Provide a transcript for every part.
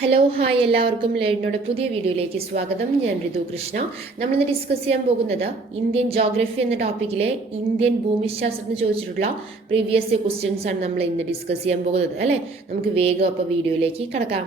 Hello hi എല്ലാവർക്കും ലേണിനോടെ പുതിയ വീഡിയോയിലേക്ക് സ്വാഗതം. ഞാൻ ഋതു കൃഷ്ണ. നമ്മളിന്ന് ഡിസ്കസ് ചെയ്യാൻ പോകുന്നത് ഇന്ത്യൻ ജോഗ്രഫി എന്ന ടോപ്പിക്കിലെ ഇന്ത്യൻ ഭൂമിശാസ്ത്രത്തിന് ചോദിച്ചിട്ടുള്ള പ്രീവിയസ് ക്വസ്റ്റ്യൻസ് ആണ് നമ്മൾ ഇന്ന് ഡിസ്കസ് ചെയ്യാൻ പോകുന്നത് അല്ലേ. നമുക്ക് വേഗം അപ്പോൾ വീഡിയോയിലേക്ക് കടക്കാം.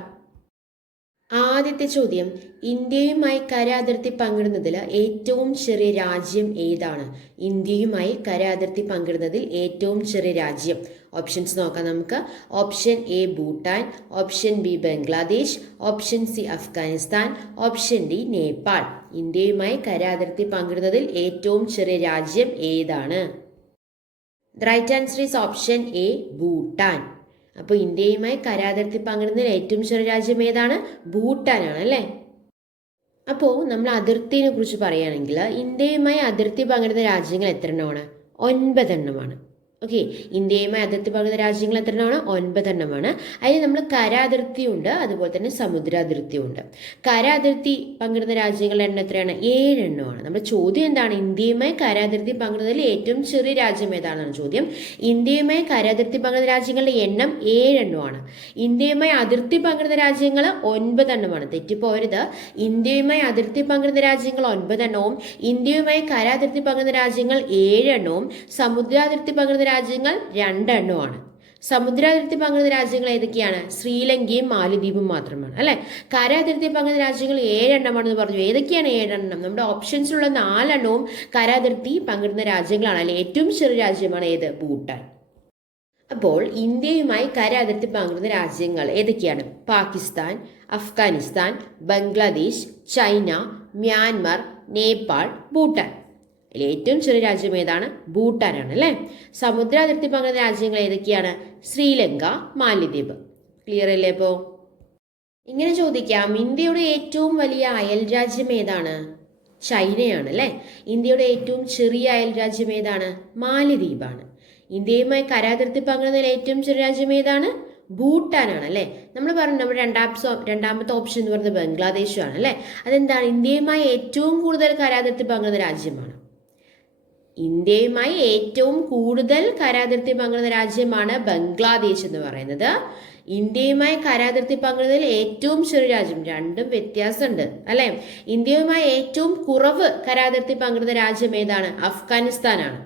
ആദ്യത്തെ ചോദ്യം, ഇന്ത്യയുമായി കര അതിർത്തി പങ്കിടുന്നതിൽ ഏറ്റവും ചെറിയ രാജ്യം ഏതാണ്? ഇന്ത്യയുമായി കര അതിർത്തി പങ്കിടുന്നതിൽ ഏറ്റവും ചെറിയ രാജ്യം. ഓപ്ഷൻസ് നോക്കാം നമുക്ക്. Option A Bhutan, option B Bangladesh, option C Afghanistan, option D Nepal. ഇന്ത്യയുമായി കര അതിർത്തി പങ്കിടുന്നതിൽ ഏറ്റവും ചെറിയ രാജ്യം ഏതാണ്? The right answer is option A Bhutan. അപ്പോൾ ഇന്ത്യയുമായി കര അതിർത്തി പങ്കിടുന്നതിൽ ഏറ്റവും ചെറിയ രാജ്യം ഏതാണ്? ഭൂട്ടാനാണ് അല്ലേ. അപ്പോൾ നമ്മൾ അതിർത്തിയെ കുറിച്ച് പറയുകയാണെങ്കിൽ ഇന്ത്യയുമായി അതിർത്തി പങ്കിടുന്ന രാജ്യങ്ങൾ എത്ര എണ്ണമാണ്? 9 എണ്ണമാണ്. ഓക്കെ, ഇന്ത്യയുമായി അതിർത്തി പങ്കിടുന്ന രാജ്യങ്ങൾ എത്ര എണ്ണമാണ്? 9 എണ്ണമാണ്. അതിൽ നമ്മൾ കര അതിർത്തിയുണ്ട്, അതുപോലെ തന്നെ സമുദ്ര അതിർത്തിയുണ്ട്. കര അതിർത്തി പങ്കിടുന്ന രാജ്യങ്ങളുടെ എണ്ണം എത്രയാണ്? 7 എണ്ണമാണ്. നമ്മുടെ ചോദ്യം എന്താണ്? ഇന്ത്യയുമായി കര അതിർത്തി പങ്കിടുന്നതിൽ ഏറ്റവും ചെറിയ രാജ്യം ഏതാണെന്നാണ് ചോദ്യം. ഇന്ത്യയുമായി കര അതിർത്തി പങ്കിടുന്ന രാജ്യങ്ങളുടെ എണ്ണം 7 എണ്ണമാണ്. ഇന്ത്യയുമായി അതിർത്തി പങ്കിടുന്ന രാജ്യങ്ങൾ 9 എണ്ണമാണ്. തെറ്റിപ്പോരുത്. ഇന്ത്യയുമായി അതിർത്തി പങ്കിടുന്ന രാജ്യങ്ങൾ 9 എണ്ണവും ഇന്ത്യയുമായി കര അതിർത്തി പങ്കിടുന്ന രാജ്യങ്ങൾ 7 എണ്ണവും സമുദ്രാതിർത്തി പങ്കിടുന്ന രാജ്യങ്ങൾ 2 എണ്ണമാണ്. സമുദ്രാതിർത്തി പങ്കിടുന്ന രാജ്യങ്ങൾ ഏതൊക്കെയാണ്? ശ്രീലങ്കയും മാലിദ്വീപും മാത്രമാണ് അല്ലെ. കര അതിർത്തി പങ്കിടുന്ന രാജ്യങ്ങൾ 7 എണ്ണമാണെന്ന് പറഞ്ഞു. ഏതൊക്കെയാണ് 7 എണ്ണം? നമ്മുടെ ഓപ്ഷൻസിലുള്ള 4 എണ്ണവും കര അതിർത്തി പങ്കിടുന്ന രാജ്യങ്ങളാണ്. അല്ലെ ഏറ്റവും ചെറിയ രാജ്യമാണ് ഏത്? ഭൂട്ടാൻ. അപ്പോൾ ഇന്ത്യയുമായി കര അതിർത്തി പങ്കിടുന്ന രാജ്യങ്ങൾ ഏതൊക്കെയാണ്? Pakistan, Afghanistan, Bangladesh, China, Myanmar, Nepal, Bhutan. അതിൽ ഏറ്റവും ചെറിയ രാജ്യം ഏതാണ്? ഭൂട്ടാനാണ് അല്ലേ. സമുദ്ര അതിർത്തി പങ്കിടുന്ന രാജ്യങ്ങൾ ഏതൊക്കെയാണ്? ശ്രീലങ്ക, മാലിദ്വീപ്. ക്ലിയർ അല്ലേ? ഇപ്പോൾ ഇങ്ങനെ ചോദിക്കാം, ഇന്ത്യയുടെ ഏറ്റവും വലിയ അയൽ രാജ്യം ഏതാണ്? ചൈനയാണ് അല്ലേ. ഇന്ത്യയുടെ ഏറ്റവും ചെറിയ അയൽ രാജ്യം ഏതാണ്? മാലിദ്വീപാണ്. ഇന്ത്യയുമായി കര അതിർത്തി പങ്കിടുന്നതിൽ ഏറ്റവും ചെറിയ രാജ്യം ഏതാണ്? ഭൂട്ടാനാണ് അല്ലേ. നമ്മൾ പറഞ്ഞു നമ്മുടെ രണ്ടാമത്തെ ഓപ്ഷൻ എന്ന് പറയുന്നത് ബംഗ്ലാദേശാണ് അല്ലേ. അതെന്താണ്? ഇന്ത്യയുമായി ഏറ്റവും കൂടുതൽ കര അതിർത്തി പങ്കിടുന്ന രാജ്യമാണ്. ഇന്ത്യയുമായി ഏറ്റവും കൂടുതൽ കര അതിർത്തി പങ്കിടുന്ന രാജ്യമാണ് ബംഗ്ലാദേശ് എന്ന് പറയുന്നത്. ഇന്ത്യയുമായി കര അതിർത്തി പങ്കിടുന്നതിൽ ഏറ്റവും ചെറിയ രാജ്യം, രണ്ടും വ്യത്യാസമുണ്ട് അല്ലെ. ഇന്ത്യയുമായി ഏറ്റവും കുറവ് കര അതിർത്തി പങ്കിടുന്ന രാജ്യം ഏതാണ്? അഫ്ഗാനിസ്ഥാനാണ്.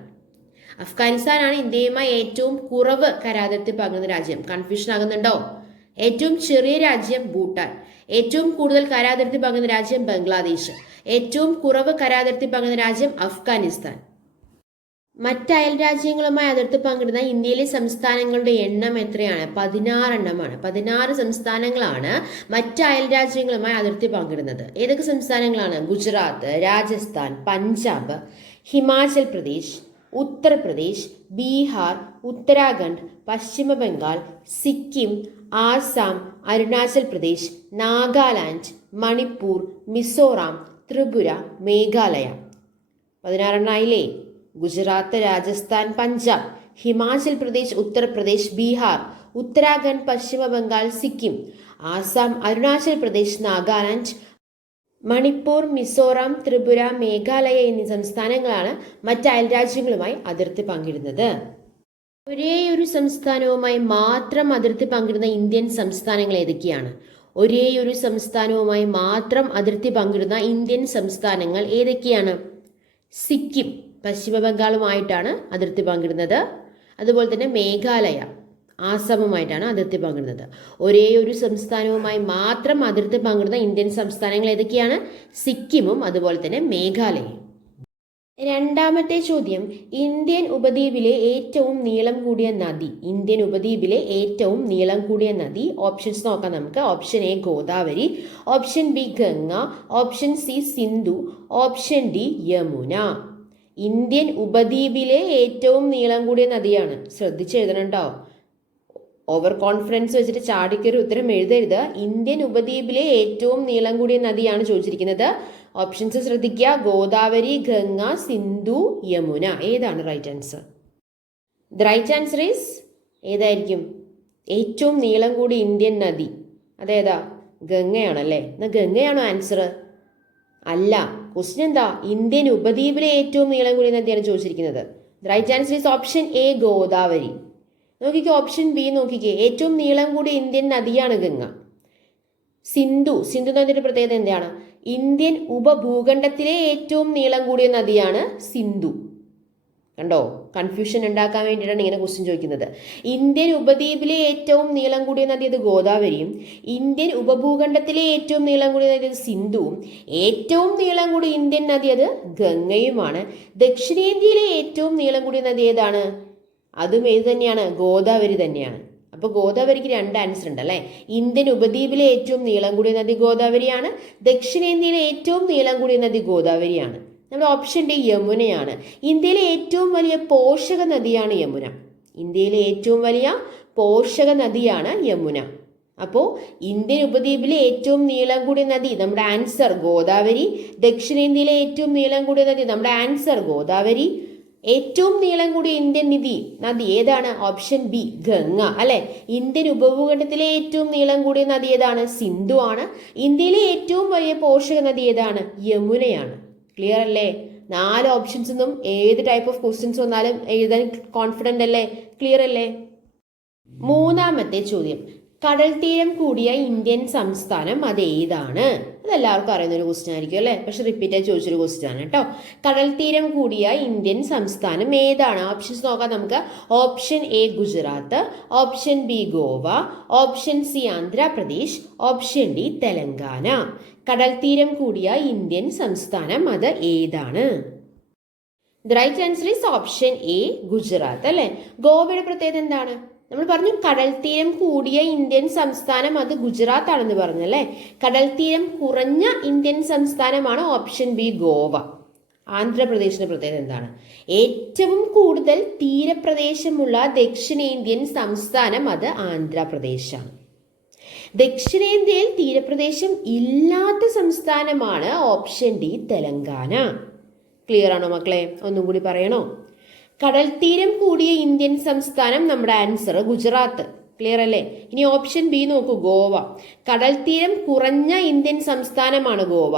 അഫ്ഗാനിസ്ഥാനാണ് ഇന്ത്യയുമായി ഏറ്റവും കുറവ് കര അതിർത്തി പങ്കിടുന്ന രാജ്യം. കൺഫ്യൂഷൻ ആകുന്നുണ്ടോ? ഏറ്റവും ചെറിയ രാജ്യം ഭൂട്ടാൻ, ഏറ്റവും കൂടുതൽ കര അതിർത്തി പങ്കിടുന്ന രാജ്യം ബംഗ്ലാദേശ്, ഏറ്റവും കുറവ് കര അതിർത്തി പങ്കിടുന്ന രാജ്യം അഫ്ഗാനിസ്ഥാൻ. മറ്റ് അയൽ രാജ്യങ്ങളുമായി അതിർത്തി പങ്കിടുന്ന ഇന്ത്യയിലെ സംസ്ഥാനങ്ങളുടെ എണ്ണം എത്രയാണ്? 16 എണ്ണമാണ്. 16 സംസ്ഥാനങ്ങളാണ് മറ്റ് അയൽ രാജ്യങ്ങളുമായി അതിർത്തി പങ്കിടുന്നത്. ഏതൊക്കെ സംസ്ഥാനങ്ങളാണ്? ഗുജറാത്ത്, രാജസ്ഥാൻ, പഞ്ചാബ്, ഹിമാചൽ പ്രദേശ്, ഉത്തർപ്രദേശ്, ബീഹാർ, ഉത്തരാഖണ്ഡ്, പശ്ചിമ ബംഗാൾ, സിക്കിം, ആസാം, അരുണാചൽ പ്രദേശ്, നാഗാലാൻഡ്, മണിപ്പൂർ, മിസോറാം, ത്രിപുര, മേഘാലയ. 16 എണ്ണായില്ലേ? ഗുജറാത്ത്, രാജസ്ഥാൻ, പഞ്ചാബ്, ഹിമാചൽ പ്രദേശ്, ഉത്തർപ്രദേശ്, ബീഹാർ, ഉത്തരാഖണ്ഡ്, പശ്ചിമ ബംഗാൾ, സിക്കിം, ആസാം, അരുണാചൽ പ്രദേശ്, നാഗാലാൻഡ്, മണിപ്പൂർ, മിസോറാം, ത്രിപുര, മേഘാലയ എന്നീ സംസ്ഥാനങ്ങളാണ് മറ്റ് അയൽ രാജ്യങ്ങളുമായി അതിർത്തി പങ്കിടുന്നത്. ഒരേ ഒരു സംസ്ഥാനവുമായി മാത്രം അതിർത്തി പങ്കിടുന്ന ഇന്ത്യൻ സംസ്ഥാനങ്ങൾ ഏതൊക്കെയാണ്? ഒരേ ഒരു സംസ്ഥാനവുമായി മാത്രം അതിർത്തി പങ്കിടുന്ന ഇന്ത്യൻ സംസ്ഥാനങ്ങൾ ഏതൊക്കെയാണ്? സിക്കിം പശ്ചിമ ബംഗാളുമായിട്ടാണ് അതിർത്തി പങ്കിടുന്നത്. അതുപോലെ തന്നെ മേഘാലയ ആസാമുമായിട്ടാണ് അതിർത്തി പങ്കിടുന്നത്. ഒരേ ഒരു സംസ്ഥാനവുമായി മാത്രം അതിർത്തി പങ്കിടുന്ന ഇന്ത്യൻ സംസ്ഥാനങ്ങൾ ഏതൊക്കെയാണ്? സിക്കിമും അതുപോലെ തന്നെ മേഘാലയയും. രണ്ടാമത്തെ ചോദ്യം, ഇന്ത്യൻ ഉപദ്വീപിലെ ഏറ്റവും നീളം കൂടിയ നദി. ഇന്ത്യൻ ഉപദ്വീപിലെ ഏറ്റവും നീളം കൂടിയ നദി. ഓപ്ഷൻസ് നോക്കാം നമുക്ക്. Option A Godavari, option B Ganga, option C Sindhu, option D Yamuna. Indian ഉപദ്വീപിലെ ഏറ്റവും നീളം കൂടിയ നദിയാണ്. ശ്രദ്ധിച്ചെഴുതണം കേട്ടോ. ഓവർ കോൺഫിഡൻസ് വെച്ചിട്ട് ചാടിക്കറി ഉത്തരം എഴുതരുത്. ഇന്ത്യൻ ഉപദ്വീപിലെ ഏറ്റവും നീളം കൂടിയ നദിയാണ് ചോദിച്ചിരിക്കുന്നത്. ഓപ്ഷൻസ് ശ്രദ്ധിക്കുക. ഗോദാവരി, ഗംഗ, സിന്ധു, യമുന. ഏതാണ് right answer? The right answer is ഏതായിരിക്കും? ഏറ്റവും നീളം കൂടിയ ഇന്ത്യൻ നദി അതേതാ? ഗംഗയാണല്ലേ. എന്നാൽ ഗംഗയാണോ ആൻസർ? അല്ല. ക്വസ്റ്റ്യൻ എന്താ? ഇന്ത്യൻ ഉപദ്വീപിലെ ഏറ്റവും നീളം കൂടിയ നദിയാണ് ചോദിച്ചിരിക്കുന്നത്. The right answer is option A Godavari. നോക്കിക്കേ, ഓപ്ഷൻ ബി നോക്കിക്കേ. ഏറ്റവും നീളം കൂടിയ ഇന്ത്യൻ നദിയാണ് ഗംഗ. സിന്ധു നദിയുടെ പ്രത്യേകത എന്താണ്? ഇന്ത്യൻ ഉപഭൂഖണ്ഡത്തിലെ ഏറ്റവും നീളം കൂടിയ നദിയാണ് സിന്ധു. കണ്ടോ, കൺഫ്യൂഷൻ ഉണ്ടാക്കാൻ വേണ്ടിയിട്ടാണ് ഇങ്ങനെ ക്വസ്റ്റ്യൻ ചോദിക്കുന്നത്. ഇന്ത്യൻ ഉപദ്വീപിലെ ഏറ്റവും നീളം കൂടിയ നദി അത് ഗോദാവരിയും, ഇന്ത്യൻ ഉപഭൂഖണ്ഡത്തിലെ ഏറ്റവും നീളം കൂടിയ നദി അത് സിന്ധുവും, ഏറ്റവും നീളം കൂടിയ ഇന്ത്യൻ നദി അത് ഗംഗയുമാണ്. ദക്ഷിണേന്ത്യയിലെ ഏറ്റവും നീളം കൂടിയ നദി ഏതാണ്? അതും ഏത് തന്നെയാണ്? ഗോദാവരി തന്നെയാണ്. അപ്പോൾ ഗോദാവരിക്ക് 2 ആൻസർ ഉണ്ട് അല്ലേ. ഇന്ത്യൻ ഉപദ്വീപിലെ ഏറ്റവും നീളം കൂടിയ നദി ഗോദാവരിയാണ്, ദക്ഷിണേന്ത്യയിലെ ഏറ്റവും നീളം കൂടിയ നദി ഗോദാവരിയാണ്. നമ്മുടെ ഓപ്ഷൻ ഡി യമുനയാണ്. ഇന്ത്യയിലെ ഏറ്റവും വലിയ പോഷക നദിയാണ് യമുന. ഇന്ത്യയിലെ ഏറ്റവും വലിയ പോഷക നദിയാണ് യമുന. അപ്പോൾ ഇന്ത്യൻ ഉപദ്വീപിലെ ഏറ്റവും നീളം കൂടിയ നദി നമ്മുടെ ആൻസർ ഗോദാവരി. ദക്ഷിണേന്ത്യയിലെ ഏറ്റവും നീളം കൂടിയ നദി നമ്മുടെ ആൻസർ ഗോദാവരി. ഏറ്റവും നീളം കൂടിയ ഇന്ത്യൻ നദി ഏതാണ്? ഓപ്ഷൻ ബി ഗംഗ അല്ലെ. ഇന്ത്യൻ ഉപഭൂഖണ്ഡത്തിലെ ഏറ്റവും നീളം കൂടിയ നദി ഏതാണ്? സിന്ധു ആണ്. ഇന്ത്യയിലെ ഏറ്റവും വലിയ പോഷക നദി ഏതാണ്? യമുനയാണ്. ക്ലിയർ അല്ലേ? 4 ഓപ്ഷൻസ് നിന്നും ഏത് ടൈപ്പ് ഓഫ് ക്വസ്റ്റ്യൻസ് വന്നാലും എഴുതാൻ കോൺഫിഡൻ്റ് അല്ലേ? ക്ലിയർ അല്ലേ? 3ാമത്തെ ചോദ്യം, കടൽ തീരം കൂടിയ ഇന്ത്യൻ സംസ്ഥാനം അത് ഏതാണ്? അതെല്ലാവർക്കും അറിയുന്ന ഒരു ക്വസ്റ്റ്യൻ ആയിരിക്കും അല്ലേ, പക്ഷെ റിപ്പീറ്റ് ആയി ചോദിച്ചൊരു ക്വസ്റ്റ്യൻ ആണ് കേട്ടോ. കടൽ തീരം കൂടിയ ഇന്ത്യൻ സംസ്ഥാനം ഏതാണ്? ഓപ്ഷൻസ് നോക്കാം നമുക്ക്. Option A Gujarat, option B Goa, option C Andhra Pradesh, option D Telangana. കടൽ തീരം കൂടിയ ഇന്ത്യൻ സംസ്ഥാനം അത് ഏതാണ്? The right answer is option A Gujarat അല്ലേ. ഗോവയുടെ പ്രത്യേകത എന്താണ്? നമ്മൾ പറഞ്ഞു കടൽ തീരം കൂടിയ ഇന്ത്യൻ സംസ്ഥാനം അത് ഗുജറാത്ത് ആണെന്ന് പറഞ്ഞല്ലേ. കടൽ തീരം കുറഞ്ഞ ഇന്ത്യൻ സംസ്ഥാനമാണ് ഓപ്ഷൻ ബി ഗോവ. ആന്ധ്രാപ്രദേശിന്റെ പ്രത്യേകത എന്താണ്? ഏറ്റവും കൂടുതൽ തീരപ്രദേശമുള്ള ദക്ഷിണേന്ത്യൻ സംസ്ഥാനം അത് ആന്ധ്രാപ്രദേശാണ്. ദക്ഷിണേന്ത്യയിൽ തീരപ്രദേശം ഇല്ലാത്ത സംസ്ഥാനമാണ് ഓപ്ഷൻ ഡി തെലങ്കാന. ക്ലിയർ ആണോ മക്കളെ? ഒന്നും കൂടി പറയണോ? കടൽ തീരം കൂടിയ ഇന്ത്യൻ സംസ്ഥാനം നമ്മുടെ ആൻസർ ഗുജറാത്ത്. ക്ലിയർ അല്ലേ? ഇനി ഓപ്ഷൻ ബി നോക്കൂ, ഗോവ. കടൽ തീരം കുറഞ്ഞ ഇന്ത്യൻ സംസ്ഥാനമാണ് ഗോവ.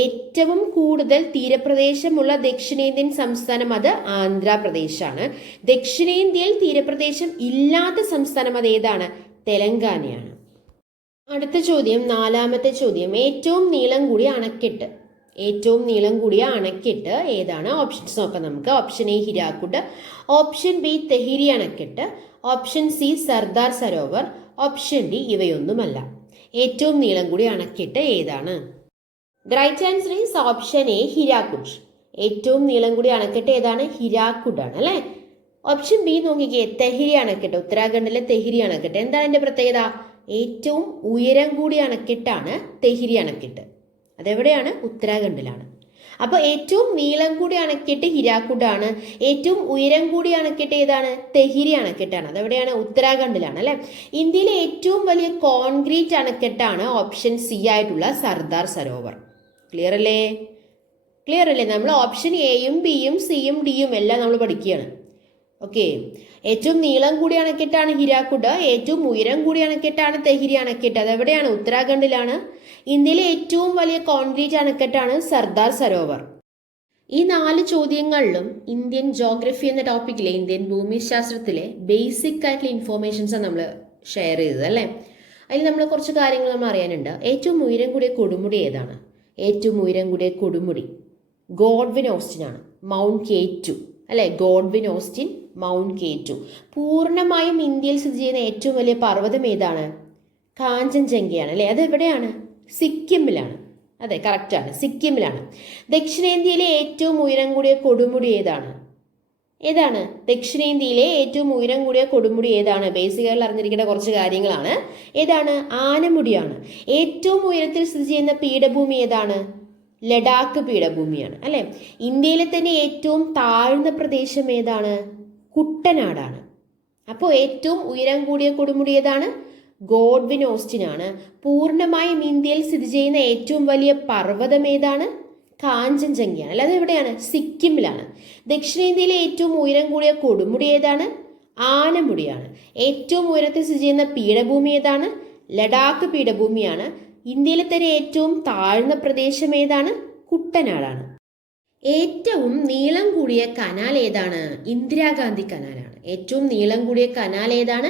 ഏറ്റവും കൂടുതൽ തീരപ്രദേശമുള്ള ദക്ഷിണേന്ത്യൻ സംസ്ഥാനം അത് ആന്ധ്രാപ്രദേശാണ്. ദക്ഷിണേന്ത്യയിൽ തീരപ്രദേശം ഇല്ലാത്ത സംസ്ഥാനം അത് ഏതാണ്? തെലങ്കാനയാണ്. അടുത്ത ചോദ്യം, 4ാമത്തെ ചോദ്യം, ഏറ്റവും നീളം കൂടിയ അണക്കെട്ട്. ഏറ്റവും നീളം കൂടിയ അണക്കെട്ട് ഏതാണ്? ഓപ്ഷൻസ് നോക്കാം നമുക്ക്. Option A Hirakud, option B Tehri അണക്കെട്ട്, option C Sardar Sarovar, option D ഇവയൊന്നുമല്ല. ഏറ്റവും നീളം കൂടിയ അണക്കെട്ട് ഏതാണ്? The right answer is option A Hirakud. ഏറ്റവും നീളം കൂടിയ അണക്കെട്ട് ഏതാണ്? ഹിരാക്കുഡ് ആണ് അല്ലേ. ഓപ്ഷൻ ബി നോക്കിക്കേ, തെഹിരി അണക്കെട്ട്, ഉത്തരാഖണ്ഡിലെ തെഹിരി അണക്കെട്ട്. എന്താണ് എൻ്റെ പ്രത്യേകത? ഏറ്റവും ഉയരം കൂടിയ അണക്കെട്ടാണ് തെഹിരി അണക്കെട്ട്. അതെവിടെയാണ്? ഉത്തരാഖണ്ഡിലാണ്. അപ്പോൾ ഏറ്റവും നീളം കൂടിയ അണക്കെട്ട് ഹിരാക്കുഡാണ്. ഏറ്റവും ഉയരം കൂടിയ അണക്കെട്ട് ഏതാണ്? തെഹിരി അണക്കെട്ടാണ്. അതെവിടെയാണ്? ഉത്തരാഖണ്ഡിലാണ് അല്ലെ. ഇന്ത്യയിലെ ഏറ്റവും വലിയ കോൺക്രീറ്റ് അണക്കെട്ടാണ് ഓപ്ഷൻ സി ആയിട്ടുള്ള സർദാർ സരോവർ. ക്ലിയർ അല്ലേ? ക്ലിയർ അല്ലേ? നമ്മൾ ഓപ്ഷൻ എയും ബിയും സിയും ഡിയും എല്ലാം നമ്മൾ പഠിക്കുകയാണ്. ഓക്കെ. ഏറ്റവും നീളം കൂടിയ അണക്കെട്ടാണ് ഹിരാക്കുഡ്. ഏറ്റവും ഉയരം കൂടിയ അണക്കെട്ടാണ് തെഹിരി അണക്കെട്ട്. അതെവിടെയാണ്? ഉത്തരാഖണ്ഡിലാണ്. ഇന്ത്യയിലെ ഏറ്റവും വലിയ കോൺക്രീറ്റ് അണക്കെട്ടാണ് സർദാർ സരോവർ. ഈ 4 ചോദ്യങ്ങളിലും ഇന്ത്യൻ ജോഗ്രഫി എന്ന ടോപ്പിക്കിലെ, ഇന്ത്യൻ ഭൂമിശാസ്ത്രത്തിലെ ബേസിക് ആയിട്ടുള്ള ഇൻഫോർമേഷൻസാണ് നമ്മൾ ഷെയർ ചെയ്തത് അല്ലേ. അതിൽ നമ്മൾ കുറച്ച് കാര്യങ്ങൾ നമ്മൾ അറിയാനുണ്ട്. ഏറ്റവും ഉയരം കൂടിയ കൊടുമുടി ഏതാണ്? ഏറ്റവും ഉയരം കൂടിയ കൊടുമുടി ഗോഡ്വിൻ ഓസ്റ്റിൻ ആണ്. മൗണ്ട് K2 അല്ലെ. Godwin Austin, mount K2. പൂർണ്ണമായും ഇന്ത്യയിൽ സ്ഥിതി ചെയ്യുന്ന ഏറ്റവും വലിയ പർവ്വതം ഏതാണ്? കാഞ്ചൻജംഗയാണ് അല്ലെ. അത് എവിടെയാണ്? സിക്കിമിലാണ്. അതെ, കറക്റ്റാണ്, സിക്കിമിലാണ്. ദക്ഷിണേന്ത്യയിലെ ഏറ്റവും ഉയരം കൂടിയ കൊടുമുടി ഏതാണ്? ദക്ഷിണേന്ത്യയിലെ ഏറ്റവും ഉയരം കൂടിയ കൊടുമുടി ഏതാണ്? ബേസിക്കായി അറിഞ്ഞിരിക്കേണ്ട കുറച്ച് കാര്യങ്ങളാണ്. ഏതാണ്? ആനമുടിയാണ്. ഏറ്റവും ഉയരത്തിൽ സ്ഥിതി ചെയ്യുന്ന പീഠഭൂമി ഏതാണ്? ലഡാക്ക് പീഠഭൂമിയാണ് അല്ലെ. ഇന്ത്യയിലെ തന്നെ ഏറ്റവും താഴ്ന്ന പ്രദേശം ഏതാണ്? കുട്ടനാടാണ്. അപ്പോൾ ഏറ്റവും ഉയരം കൂടിയ കൊടുമുടി ഏതാണ്? ഗോഡ്വിൻ ഓസ്റ്റിൻ ആണ്. പൂർണ്ണമായും ഇന്ത്യയിൽ സ്ഥിതി ചെയ്യുന്ന ഏറ്റവും വലിയ പർവ്വതം ഏതാണ്? കാഞ്ചൻജംഗയാണ്. അല്ലാതെ എവിടെയാണ്? സിക്കിമിലാണ്. ദക്ഷിണേന്ത്യയിലെ ഏറ്റവും ഉയരം കൂടിയ കൊടുമുടി ഏതാണ്? ആനമുടിയാണ്. ഏറ്റവും ഉയരത്തിൽ സ്ഥിതി ചെയ്യുന്ന പീഠഭൂമി ഏതാണ്? ലഡാക്ക് പീഠഭൂമിയാണ്. ഇന്ത്യയിലെ തന്നെ ഏറ്റവും താഴ്ന്ന പ്രദേശം ഏതാണ്? കുട്ടനാടാണ്. ഏറ്റവും നീളം കൂടിയ കനാൽ ഏതാണ്? ഇന്ദിരാഗാന്ധി കനാലാണ്. ഏറ്റവും നീളം കൂടിയ കനാൽ ഏതാണ്?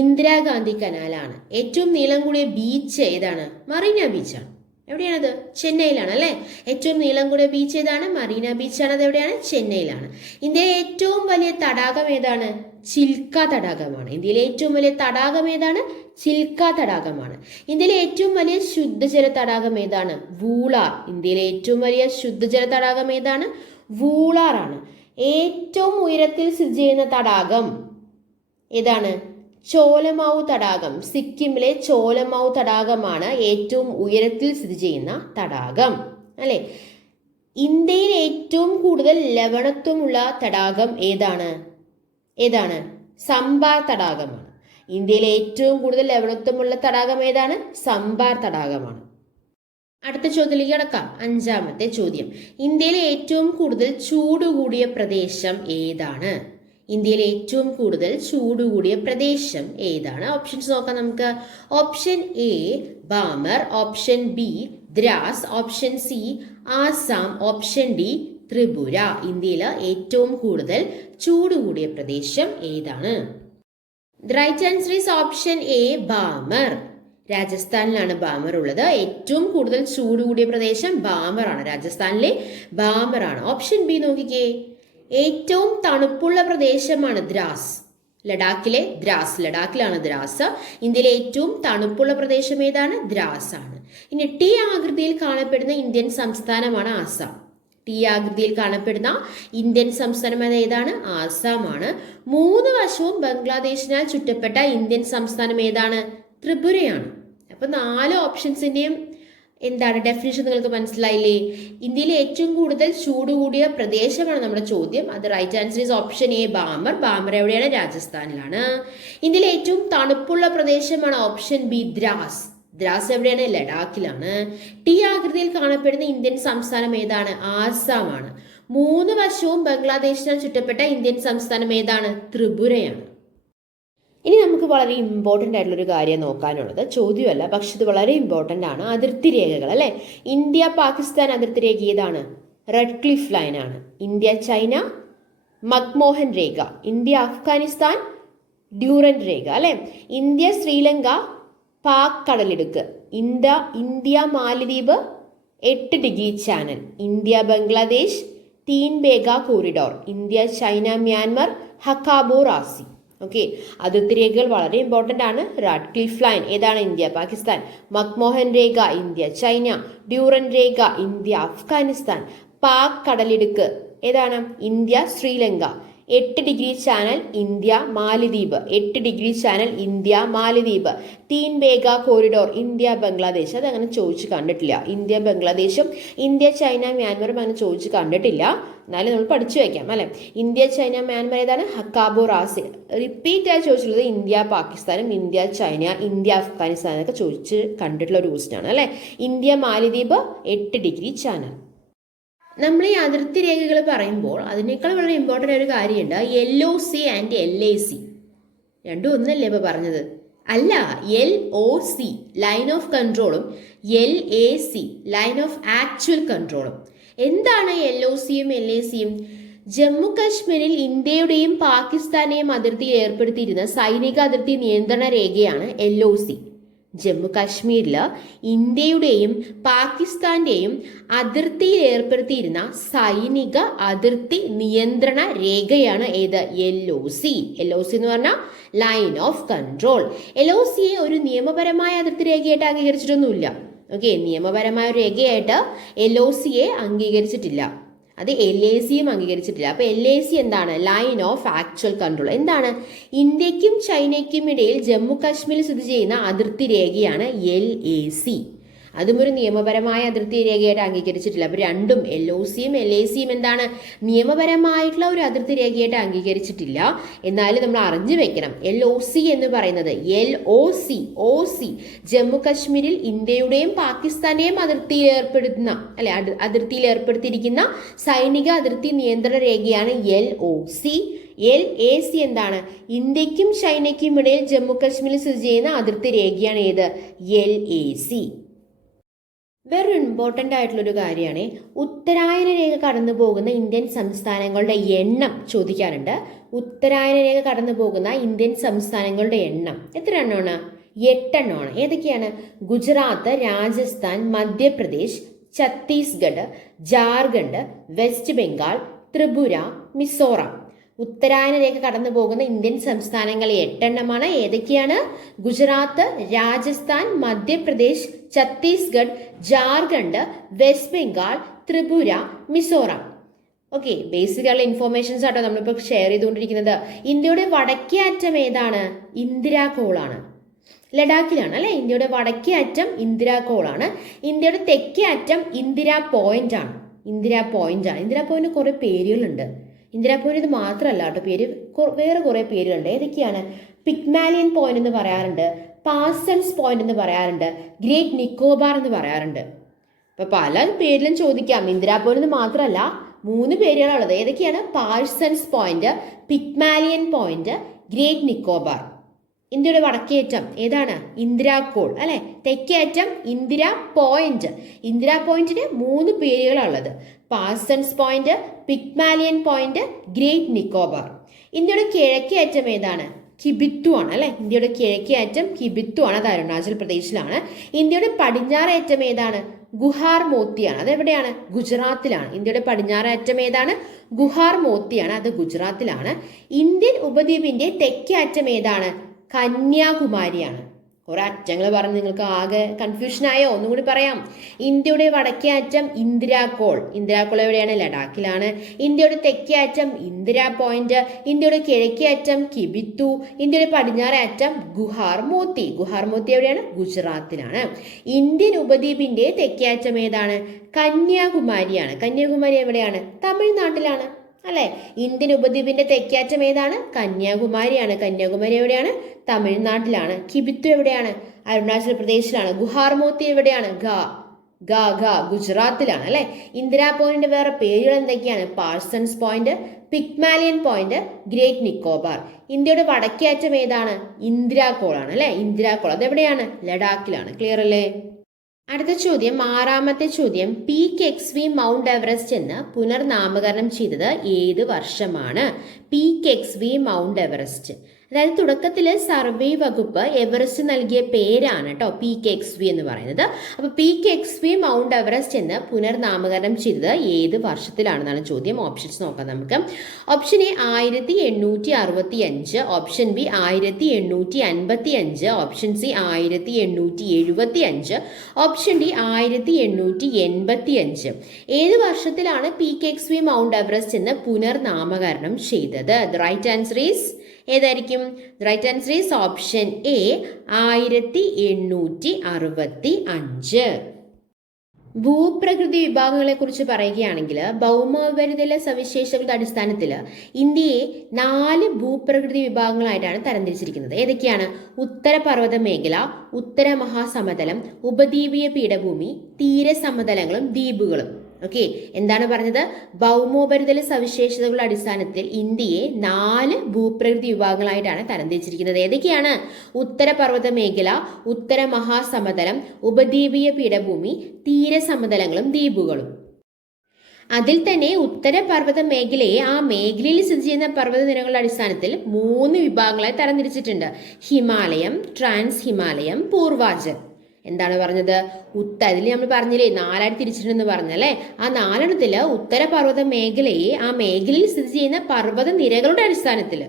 ഇന്ദിരാഗാന്ധി കനാലാണ്. ഏറ്റവും നീളം കൂടിയ ബീച്ച് ഏതാണ്? മറീന ബീച്ചാണ്. എവിടെയാണത്? ചെന്നൈയിലാണ് അല്ലേ. ഏറ്റവും നീളം കൂടിയ ബീച്ച് ഏതാണ്? മറീന ബീച്ചാണ്. അത് എവിടെയാണ്? ചെന്നൈയിലാണ്. ഇന്ത്യയിലെ ഏറ്റവും വലിയ തടാകം ഏതാണ്? ചിൽക്ക തടാകമാണ്. ഇന്ത്യയിലെ ഏറ്റവും വലിയ തടാകം ഏതാണ്? ചിൽക്ക തടാകമാണ്. ഇന്ത്യയിലെ ഏറ്റവും വലിയ ശുദ്ധജല തടാകം ഏതാണ്? വൂളാർ. ഇന്ത്യയിലെ ഏറ്റവും വലിയ ശുദ്ധജല തടാകം ഏതാണ്? വൂളാർ ആണ്. ഏറ്റവും ഉയരത്തിൽ സ്ഥിതി ചെയ്യുന്ന തടാകം ഏതാണ്? ചോലമാവു തടാകം. സിക്കിമിലെ ചോലമാവു തടാകമാണ് ഏറ്റവും ഉയരത്തിൽ സ്ഥിതി ചെയ്യുന്ന തടാകം അല്ലെ. ഇന്ത്യയിൽ ഏറ്റവും കൂടുതൽ ലവണത്വമുള്ള തടാകം ഏതാണ്? സംബാർ തടാകമാണ്. ഇന്ത്യയിലെ ഏറ്റവും കൂടുതൽ ലവണത്വമുള്ള തടാകം ഏതാണ്? സംബാർ തടാകമാണ്. അടുത്ത ചോദ്യത്തിലേക്ക് കടക്കാം. 5ാമത്തെ ചോദ്യം. ഇന്ത്യയിലെ ഏറ്റവും കൂടുതൽ ചൂട് കൂടിയ പ്രദേശം ഏതാണ്? ഇന്ത്യയിലെ ഏറ്റവും കൂടുതൽ ചൂട് കൂടിയ പ്രദേശം ഏതാണ്? ഓപ്ഷൻസ് നോക്കാം നമുക്ക്. Option A Barmer, option B Dras, option C Assam, option D Tripura. ഇന്ത്യയിൽ ഏറ്റവും കൂടുതൽ ചൂട് കൂടിയ പ്രദേശം ഏതാണ്? The right answer is option A Barmer. രാജസ്ഥാനിലാണ് ബാമർ ഉള്ളത്. ഏറ്റവും കൂടുതൽ ചൂട് കൂടിയ പ്രദേശം ബാമർ ആണ്. രാജസ്ഥാനിലെ ബാമർ ആണ്. ഓപ്ഷൻ ബി നോക്കിക്കേ. ഏറ്റവും തണുപ്പുള്ള പ്രദേശമാണ് ദ്രാസ്. ലഡാക്കിലാണ് ദ്രാസ്. ഇന്ത്യയിലെ ഏറ്റവും തണുപ്പുള്ള പ്രദേശം ഏതാണ്? ദ്രാസ് ആണ്. ഇനി ടി ആകൃതിയിൽ കാണപ്പെടുന്ന ഇന്ത്യൻ സംസ്ഥാനമാണ് ആസാം. ടി ആകൃതിയിൽ കാണപ്പെടുന്ന ഇന്ത്യൻ സംസ്ഥാനം ഏതാണ്? ആസാമാണ്. 3 വശവും ബംഗ്ലാദേശിനാൽ ചുറ്റപ്പെട്ട ഇന്ത്യൻ സംസ്ഥാനം ഏതാണ്? ത്രിപുരയാണ്. അപ്പൊ 4 ഓപ്ഷൻസിന്റെയും എന്താണ് ഡെഫിനിഷൻ നിങ്ങൾക്ക് മനസ്സിലായില്ലേ? ഇന്ത്യയിലെ ഏറ്റവും കൂടുതൽ ചൂട് കൂടിയ പ്രദേശമാണ് നമ്മുടെ ചോദ്യം. അത് right answer is option A Barmer. Barmer എവിടെയാണ്? രാജസ്ഥാനിലാണ്. ഇന്ത്യയിലെ ഏറ്റവും തണുപ്പുള്ള പ്രദേശമാണ് ഓപ്ഷൻ ബി ദ്രാസ്. ദ്രാസ് എവിടെയാണ്? ലഡാക്കിലാണ്. ടി ആകൃതിയിൽ കാണപ്പെടുന്ന ഇന്ത്യൻ സംസ്ഥാനം ഏതാണ്? ആസാമാണ്. 3 വശവും ബംഗ്ലാദേശിനാൽ ചുറ്റപ്പെട്ട ഇന്ത്യൻ സംസ്ഥാനം ഏതാണ്? ത്രിപുരയാണ്. ഇനി നമുക്ക് വളരെ ഇമ്പോർട്ടൻ്റ് ആയിട്ടുള്ള ഒരു കാര്യം നോക്കാനുള്ളത്. ചോദ്യമല്ല, പക്ഷെ ഇത് വളരെ ഇമ്പോർട്ടൻ്റ് ആണ്. അതിർത്തി രേഖകൾ അല്ലെ. ഇന്ത്യ പാകിസ്ഥാൻ അതിർത്തി രേഖ ഏതാണ്? റെഡ് ക്ലിഫ് ലൈൻ ആണ്. ഇന്ത്യ ചൈന മക്മോഹൻ രേഖ. ഇന്ത്യ അഫ്ഗാനിസ്ഥാൻ ഡ്യൂറന്റ് രേഖ അല്ലെ. ഇന്ത്യ ശ്രീലങ്ക പാക് കടലിടുക്ക്. ഇന്ത്യ മാലദ്വീപ് 8 degree channel. India Bangladesh Teen Bigha corridor. India China Myanmar Hkakabo Razi. Okay, അതിർത്തി രേഖകൾ വളരെ ഇമ്പോർട്ടൻ്റ് ആണ്. റെഡ് ക്ലിഫ് ലൈൻ ഏതാണ്? ഇന്ത്യ പാകിസ്ഥാൻ. മക്മോഹൻ രേഖ ഇന്ത്യ ചൈന. ഡ്യൂറന്റ് രേഖ ഇന്ത്യ അഫ്ഗാനിസ്ഥാൻ. പാക് കടലിടുക്ക് ഏതാണ്? India Sri Lanka. 8 degree channel India മാലദ്വീപ്. 8 ഡിഗ്രി ചാനൽ ഇന്ത്യ മാലദ്വീപ്. തീൻ ബേഗ കോറിഡോർ ഇന്ത്യ ബംഗ്ലാദേശ്. അതങ്ങനെ ചോദിച്ചു കണ്ടിട്ടില്ല. ഇന്ത്യ ബംഗ്ലാദേശും ഇന്ത്യ ചൈന മ്യാൻമറും അങ്ങനെ ചോദിച്ചു കണ്ടിട്ടില്ല. എന്നാലും നമ്മൾ പഠിച്ചു വയ്ക്കാം അല്ലെ. ഇന്ത്യ ചൈന മ്യാൻമർ ഏതാണ്? ഹക്കാബോ റാസി. റിപ്പീറ്റ് ആയി ചോദിച്ചിട്ടുള്ളത് ഇന്ത്യ പാകിസ്ഥാനും ഇന്ത്യ ചൈന ഇന്ത്യ അഫ്ഗാനിസ്ഥാൻ എന്നൊക്കെ ചോദിച്ച് കണ്ടിട്ടുള്ള ഒരു ക്വസ്റ്റ്യൻ ആണ് അല്ലെ. ഇന്ത്യ മാലദ്വീപ് 8 ഡിഗ്രി ചാനൽ. നമ്മൾ ഈ അതിർത്തി രേഖകൾ പറയുമ്പോൾ അതിനേക്കാൾ വളരെ ഇമ്പോർട്ടൻ്റ് ഒരു കാര്യമുണ്ട്. LOC ആൻഡ് LAC രണ്ടും ഒന്നല്ലേ ഇപ്പോൾ പറഞ്ഞത്? അല്ല, LOC ലൈൻ ഓഫ് കൺട്രോളും LAC ലൈൻ ഓഫ് ആക്ച്വൽ കൺട്രോളും. എന്താണ് LOCയും LACയും? ജമ്മു കാശ്മീരിൽ ഇന്ത്യയുടെയും പാകിസ്ഥാനെയും അതിർത്തിയിൽ ഏർപ്പെടുത്തിയിരുന്ന സൈനിക അതിർത്തി നിയന്ത്രണ രേഖയാണ് LOC. ജമ്മു കാശ്മീരിൽ ഇന്ത്യയുടെയും പാകിസ്ഥാന്റെയും അതിർത്തിയിൽ ഏർപ്പെടുത്തിയിരുന്ന സൈനിക അതിർത്തി നിയന്ത്രണ രേഖയാണ് ഏത്? LOC. LOC എന്ന് പറഞ്ഞാൽ ലൈൻ ഓഫ് കൺട്രോൾ. LOCയെ ഒരു നിയമപരമായ അതിർത്തി രേഖയായിട്ട് അംഗീകരിച്ചിട്ടൊന്നുമില്ല. ഓക്കെ, നിയമപരമായ ഒരു രേഖയായിട്ട് LOCയെ അംഗീകരിച്ചിട്ടില്ല. അത് LACയും അംഗീകരിച്ചിട്ടില്ല. അപ്പൊ LAC എന്താണ്? Line of actual control. എന്താണ്? ഇന്ത്യക്കും ചൈനയ്ക്കും ഇടയിൽ ജമ്മു കാശ്മീരിൽ സ്ഥിതി ചെയ്യുന്ന അതിർത്തി രേഖയാണ് LAC. അതും ഒരു നിയമപരമായ അതിർത്തി രേഖയായിട്ട് അംഗീകരിച്ചിട്ടില്ല. അപ്പൊ രണ്ടും LOCയും LACയും എന്താണ്? നിയമപരമായിട്ടുള്ള ഒരു അതിർത്തി രേഖയായിട്ട് അംഗീകരിച്ചിട്ടില്ല. എന്നാലും നമ്മൾ അറിഞ്ഞു വെക്കണം, LOC എന്ന് പറയുന്നത് OC ജമ്മു കാശ്മീരിൽ ഇന്ത്യയുടെയും പാകിസ്ഥാന്റെയും അതിർത്തിയിൽ ഏർപ്പെടുത്തിയിരിക്കുന്ന സൈനിക അതിർത്തി നിയന്ത്രണ രേഖയാണ് LOC. LAC എന്താണ്? ഇന്ത്യക്കും ചൈനയ്ക്കും ഇടയിൽ ജമ്മു കാശ്മീരിൽ സ്ഥിതി ചെയ്യുന്ന അതിർത്തി രേഖയാണ് ഏത്? LAC. വേറൊരു ഇമ്പോർട്ടൻ്റ് ആയിട്ടുള്ളൊരു കാര്യമാണ്, ഉത്തരായന രേഖ കടന്നു പോകുന്ന ഇന്ത്യൻ സംസ്ഥാനങ്ങളുടെ എണ്ണം ചോദിക്കാറുണ്ട്. ഉത്തരായന രേഖ കടന്നു പോകുന്ന ഇന്ത്യൻ സംസ്ഥാനങ്ങളുടെ എണ്ണം എത്ര എണ്ണമാണ്? 8 എണ്ണമാണ്. ഏതൊക്കെയാണ്? ഗുജറാത്ത്, രാജസ്ഥാൻ, മധ്യപ്രദേശ്, ഛത്തീസ്ഗഡ്, ജാർഖണ്ഡ്, വെസ്റ്റ് ബംഗാൾ, ത്രിപുര, മിസോറാം. ഉത്തരായന രേഖ കടന്നു പോകുന്ന ഇന്ത്യൻ സംസ്ഥാനങ്ങൾ 8 എണ്ണമാണ്. ഏതൊക്കെയാണ്? Gujarat, Rajasthan, Madhya Pradesh, Chhattisgarh, Jharkhand, west Bengal, Tripura, Mizoram. Okay, basic ആയിട്ടുള്ള ഇൻഫോർമേഷൻസ് ആട്ടോ നമ്മളിപ്പോൾ ഷെയർ ചെയ്തുകൊണ്ടിരിക്കുന്നത്. ഇന്ത്യയുടെ വടക്കേ അറ്റം ഏതാണ്? ഇന്ദിരാകോളാണ്. ലഡാക്കിലാണ് അല്ലെ. ഇന്ത്യയുടെ വടക്കേ അറ്റം ഇന്ദിരാകോളാണ്. ഇന്ത്യയുടെ തെക്കേ അറ്റം ഇന്ദിരാ പോയിന്റ് ആണ്. ഇന്ദിരാ പോയിന്റ് കുറെ പേരുകളുണ്ട്. ഇന്ദിരാ പോയിന്റ് ഇത് മാത്രമല്ല കേട്ടോ പേര്, വേറെ കുറെ പേരുകളുണ്ട്. ഏതൊക്കെയാണ്? പിഗ്മാലിയൻ പോയിന്റ് എന്ന് പറയാറുണ്ട്, പാഴ്സൺസ് പോയിന്റ് എന്ന് പറയാറുണ്ട്, ഗ്രേറ്റ് നിക്കോബാർ എന്ന് പറയാറുണ്ട്. അപ്പൊ പല പേരിലും ചോദിക്കാം. ഇന്ദിരാ പോയിന്റ് മാത്രമല്ല 3 പേരുകളുള്ളത്. ഏതൊക്കെയാണ്? Parsons point, Pygmalion point, great Nicobar. ഇന്ത്യയുടെ വടക്കേ അറ്റം ഏതാണ്? ഇന്ദിരാകോൾ അല്ലെ. തെക്കേ അറ്റം ഇന്ദിരാ പോയിന്റ്. ഇന്ദിരാ പോയിന്റിന് 3 പേരുകളുള്ളത്: Parsons point, Pygmalion point, great Nicobar. ഇന്ത്യയുടെ കിഴക്കേ അറ്റം ഏതാണ്? കിബിത്തു ആണ് അല്ലെ. ഇന്ത്യയുടെ കിഴക്കേ അറ്റം കിബിത്തു ആണ്, അത് അരുണാചൽ പ്രദേശിലാണ്. ഇന്ത്യയുടെ പടിഞ്ഞാറേ അറ്റം ഏതാണ്? ഗുഹാർ മോത്തിയാണ്. അതെവിടെയാണ്? ഗുജറാത്തിലാണ്. ഇന്ത്യയുടെ പടിഞ്ഞാറേ അറ്റം ഏതാണ്? ഗുഹാർ മോത്തിയാണ്, അത് ഗുജറാത്തിലാണ്. ഇന്ത്യൻ ഉപദ്വീപിന്റെ തെക്കേ അറ്റം ഏതാണ്? കന്യാകുമാരിയാണ്. കുറെ അറ്റങ്ങൾ പറഞ്ഞ് നിങ്ങൾക്ക് ആകെ കൺഫ്യൂഷൻ ആയോ? ഒന്നും കൂടി പറയാം. ഇന്ത്യയുടെ വടക്കേ അറ്റം ഇന്ദിരാകോൾ. ഇന്ദിരാകോൾ എവിടെയാണ്? ലഡാക്കിലാണ്. ഇന്ത്യയുടെ തെക്കേ അറ്റം ഇന്ദിരാ പോയിന്റ്. ഇന്ത്യയുടെ കിഴക്കേ അറ്റം കിബിത്തു. ഇന്ത്യയുടെ പടിഞ്ഞാറേ അറ്റം ഗുഹാർ മോത്തി. ഗുഹാർ മോത്തി എവിടെയാണ്? ഗുജറാത്തിലാണ്. ഇന്ത്യൻ ഉപദ്വീപിന്റെ തെക്കേ അറ്റം ഏതാണ്? കന്യാകുമാരിയാണ്. കന്യാകുമാരി എവിടെയാണ്? തമിഴ്നാട്ടിലാണ് അല്ലെ. ഇന്ത്യൻ ഉപദ്വീപിന്റെ തെക്കേറ്റം ഏതാണ്? കന്യാകുമാരിയാണ്. കന്യാകുമാരി എവിടെയാണ്? തമിഴ്നാട്ടിലാണ്. കിബിത്തു എവിടെയാണ്? അരുണാചൽ പ്രദേശിലാണ്. ഗുഹാർ മോത്തി എവിടെയാണ്? ഗുജറാത്തിലാണ് അല്ലെ. ഇന്ദിരാ പോയിന്റ് വേറെ പേരുകൾ എന്തൊക്കെയാണ്? Parsons point, Pygmalion point, great Nicobar. ഇന്ത്യയുടെ വടക്കേ അറ്റം ഏതാണ്? ഇന്ദിരാകോൾ ആണ് അല്ലെ. ഇന്ദിരാകോൾ അതെവിടെയാണ്? ലഡാക്കിലാണ്. ക്ലിയർ അല്ലേ? അടുത്ത ചോദ്യം, 6ാമത്തെ ചോദ്യം, പീക്ക് എക്സ്വി മൗണ്ട് എവറസ്റ്റ് എന്ന് പുനർനാമകരണം ചെയ്തത് ഏത് വർഷമാണ്? Peak XV mount Everest. അതായത് തുടക്കത്തിൽ സർവേ വകുപ്പ് എവറസ്റ്റ് നൽകിയ പേരാണ് കേട്ടോ പീക്ക് എക്സ്വി എന്ന് പറയുന്നത്. അപ്പൊ പീക്ക് എക്സ്വി മൗണ്ട് എവറസ്റ്റ് എന്ന് പുനർനാമകരണം ചെയ്തത് ഏത് വർഷത്തിലാണെന്നാണ് ചോദ്യം. ഓപ്ഷൻസ് നോക്കാം നമുക്ക്. Option A 1865, option B 1855, option C 1875, option D 1885. ഏത് വർഷത്തിലാണ് പീക്ക് എക്സ്വി മൗണ്ട് എവറസ്റ്റ് എന്ന് പുനർനാമകരണം ചെയ്തത്? ദ റൈറ്റ് ആൻസർ ഈസ് ഏതായിരിക്കും? Right answer is option A 1865. ഭൂപ്രകൃതി വിഭാഗങ്ങളെ കുറിച്ച് പറയുകയാണെങ്കിൽ ഭൗമോപരിതല സവിശേഷതകളുടെ അടിസ്ഥാനത്തിൽ ഇന്ത്യയെ 4 ഭൂപ്രകൃതി വിഭാഗങ്ങളായിട്ടാണ് തരംതിരിച്ചിരിക്കുന്നത്. ഏതൊക്കെയാണ്? ഉത്തരപർവ്വത മേഖല, ഉത്തര മഹാസമതലം, ഉപദ്വീപീയ പീഠഭൂമി, തീരസമതലങ്ങളും ദ്വീപുകളും. ഓക്കെ, എന്താണ് പറഞ്ഞത്? ഭൗമോപരിതല സവിശേഷതകളുടെ അടിസ്ഥാനത്തിൽ ഇന്ത്യയെ 4 ഭൂപ്രകൃതി വിഭാഗങ്ങളായിട്ടാണ് തരംതിരിച്ചിരിക്കുന്നത്. ഏതൊക്കെയാണ്? ഉത്തരപർവ്വത മേഖല, ഉത്തര മഹാസമതലം, ഉപദ്വീപീയ പീഠഭൂമി, തീരസമതലങ്ങളും ദ്വീപുകളും. അതിൽ തന്നെ ഉത്തരപർവ്വത മേഖലയെ ആ മേഖലയിൽ സ്ഥിതി ചെയ്യുന്ന പർവ്വത നിരകളുടെ അടിസ്ഥാനത്തിൽ 3 വിഭാഗങ്ങളായി തരംതിരിച്ചിട്ടുണ്ട്: ഹിമാലയം, ട്രാൻസ് ഹിമാലയം, പൂർവാഞ്ചൽ. എന്താണ് പറഞ്ഞത്? അതിൽ നമ്മൾ പറഞ്ഞില്ലേ 4 തിരിച്ചിട്ടുണ്ടെന്ന് പറഞ്ഞല്ലേ. ആ 4 ഉത്തരപർവ്വത മേഖലയെ ആ മേഖലയിൽ സ്ഥിതി ചെയ്യുന്ന പർവ്വത നിരകളുടെ അടിസ്ഥാനത്തിൽ